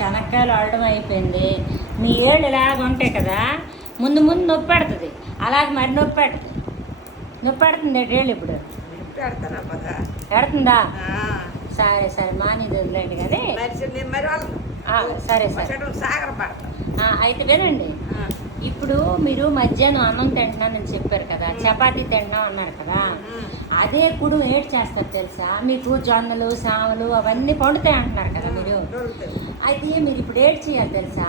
శనక్కాయలు ఆడడం అయిపోయింది. మీ ఏళ్ళు ఇలాగ ఉంటాయి కదా, ముందు ముందు నొప్పి పెడుతుంది, అలాగే మరి నొప్పి పెడుతుంది. నొప్పి పెడుతుంది ఏళ్ళు ఇప్పుడు పెడుతుందా? సరే సరే మానేది వదిలేండి కానీ సరే సరే. అయితే వినండి, ఇప్పుడు మీరు మధ్యాహ్నం అన్నం తింటున్నానని చెప్పారు కదా, చపాతీ తింటున్నాం అన్నారు కదా, అదే కుడు ఏడ్ చేస్తారు తెలుసా మీకు? జొన్నలు సాములు అవన్నీ పండుతాయి అంటున్నారు కదా మీరు. అయితే మీరు ఇప్పుడు ఏడ్ చేయాలి తెలుసా,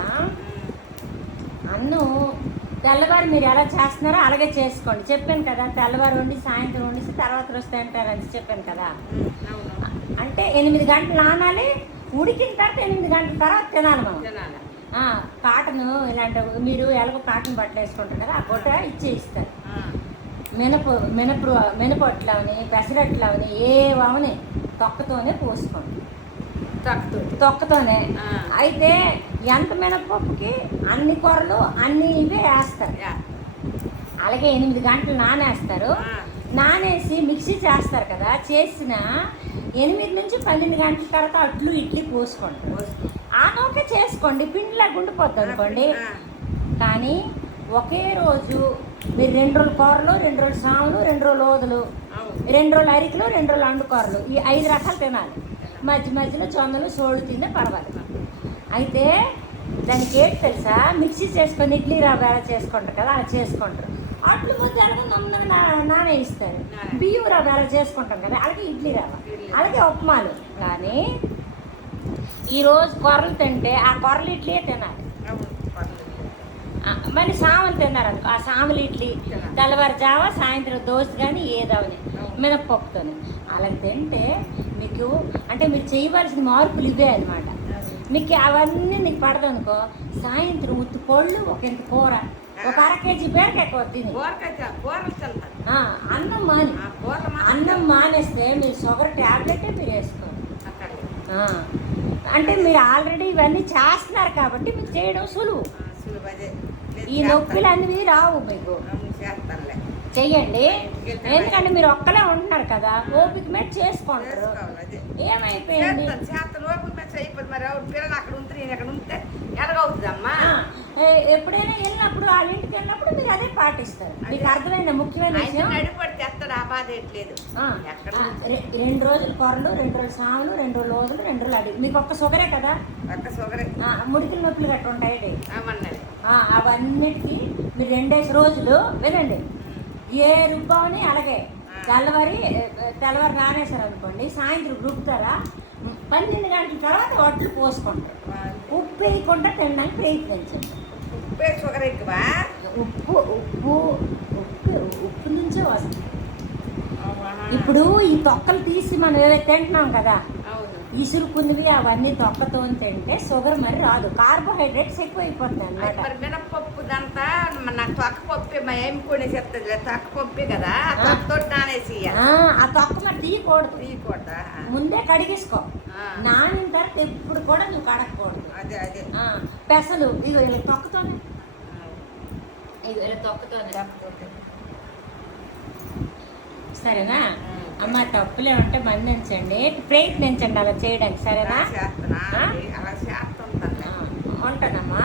అన్నం తెల్లవారు మీరు ఎలా చేస్తున్నారో అలాగే చేసుకోండి. చెప్పాను కదా, తెల్లవారు వండి సాయంత్రం వండిసి తర్వాత రోజు తింటారని చెప్పాను కదా. అంటే 8 గంటలు నానాలి, ఉడికిన తర్వాత 8 గంటల తర్వాత తినాలి మనం. కాటన్ ఇలాంటి మీరు ఎలాగో కాటన్ బట్టలు వేసుకుంటారు కదా, ఆ గుట్ట ఇస్తారు. మినపొట్లవని పెసరట్లవని ఏవని తొక్కతోనే పోసుకోండి, తొక్కతోనే. అయితే ఎంత మినపప్పుకి అన్ని కూరలు అన్ని ఇవే వేస్తారు. అలాగే 8 గంటలు నానేస్తారు. నానేసి మిక్సీ చేస్తారు కదా, చేసిన 8 నుంచి 12 గంటల తర్వాత అట్లు ఇడ్లీ పోసుకోండి. ఆ నూక చేసుకోండి, పిండిలా గుండిపోద్ది అనుకోండి. కానీ ఒకే రోజు మీరు 2 రోజులు కూరలు, 2 రోజులు సాములు, 2 రోజులు ఓదులు, 2 రోజులు అరికలు, 2 రోజులు అండుకూరలు, ఈ 5 రకాలు తినాలి. మధ్య మధ్యలో జొన్నలు సోళ్ళు తినే పర్వాలేదు. అయితే దానికి ఏంటి తెలుసా, మిక్సీ చేసుకొని ఇడ్లీ రవ్వ ఎలా చేసుకుంటారు కదా అలా చేసుకుంటారు. అట్లు ముద్ద నమ్మగా నానేయిస్తారు. బియ్యం రవ్వ ఎలా చేసుకుంటాం కదా అలాగే ఇడ్లీ రవ్వ, అలాగే ఉప్మాలు. కానీ ఈరోజు కూరలు తింటే ఆ కూరలు ఇడ్లీయే తినాలి. మరి సాములు తిన్నారనుకో, ఆ సాములు ఇడ్లీ తెల్లవారుజావా సాయంత్రం దోశ కానీ ఏదవని మినపప్పుతోని అలా తింటే మీకు అంటే మీరు చేయవలసిన మార్పులు ఇవే అనమాట. మీకు అవన్నీ నీకు పడదనుకో, సాయంత్రం ఉత్తి పళ్ళు ఒక ఇంత కూర, ఒక 1/2 కేజీ బీరకాయ కూర తిని అన్నం మానేస్తే మీరు షుగర్ ట్యాబ్లెటే మీరు వేసుకోండి. అంటే మీరు ఆల్రెడీ ఇవన్నీ చేస్తున్నారు కాబట్టి మీకు చేయడం సులువు. ఈ నొప్పులు అన్నీ రావు మీకు. చెయ్యండి, ఎందుకంటే మీరు ఒక్కలే ఉంటున్నారు కదా, ఓపిక మీద చేసుకుంటారు. ఏమైపోయింది ఎప్పుడైనా వెళ్ళినప్పుడు వాళ్ళ ఇంటికి వెళ్ళినప్పుడు మీరు అదే పాటిస్తారు. మీకు అర్థమైంది ముఖ్యమైన విషయం. 2 రోజులు కూరలు, 2 రోజులు సాములు, 2 రోజులు ఓదులు, 2 రోజులు అడిగి మీకు ఒక్క షుగరే కదా, ముడికిల నొప్పులు గట్ట ఉంటాయి. అవన్నిటికీ మీరు 2 రోజులు వినండి, ఏ రుబ్బాని అలాగే తెల్లవారు నానేసారు అనుకోండి, సాయంత్రం రుబ్బుతారా 12 గంటల తర్వాత వడ్లు పోసుకుంటారు. ఉప్పు వేయకుండా తినడానికి ప్రయత్నించండి. ఉప్పు నుంచే వస్తుంది. ఇప్పుడు ఈ తొక్కలు తీసి మనం ఏవైతే తింటున్నాం కదా, ఇసురుకున్నవి అవన్నీ తొక్కతో తింటే షుగర్ మరి రాదు, కార్బోహైడ్రేట్స్ ఎక్కువ అయిపోతుంది అన్నమాట. మినపప్పు దంతా నాకు తొక్కపప్పే మా ఏమి కూడా చెప్తుంది, తొక్కపప్పే కదా నానేసి ఆ తొక్క మరి తీయకూడదు, ముందే కడిగేసుకో. నానిన తర్వాత ఎప్పుడు కూడా నువ్వు కడగకూడదు. అదే పెసలు ఇగో ఇలా తొక్కతోనే, సరేనా అమ్మ? తప్పులే ఉంటే మన్నించండి, ప్రయత్నించండి అలా చేయడానికి, సరేనా? అలా ఉంటుందమ్మా.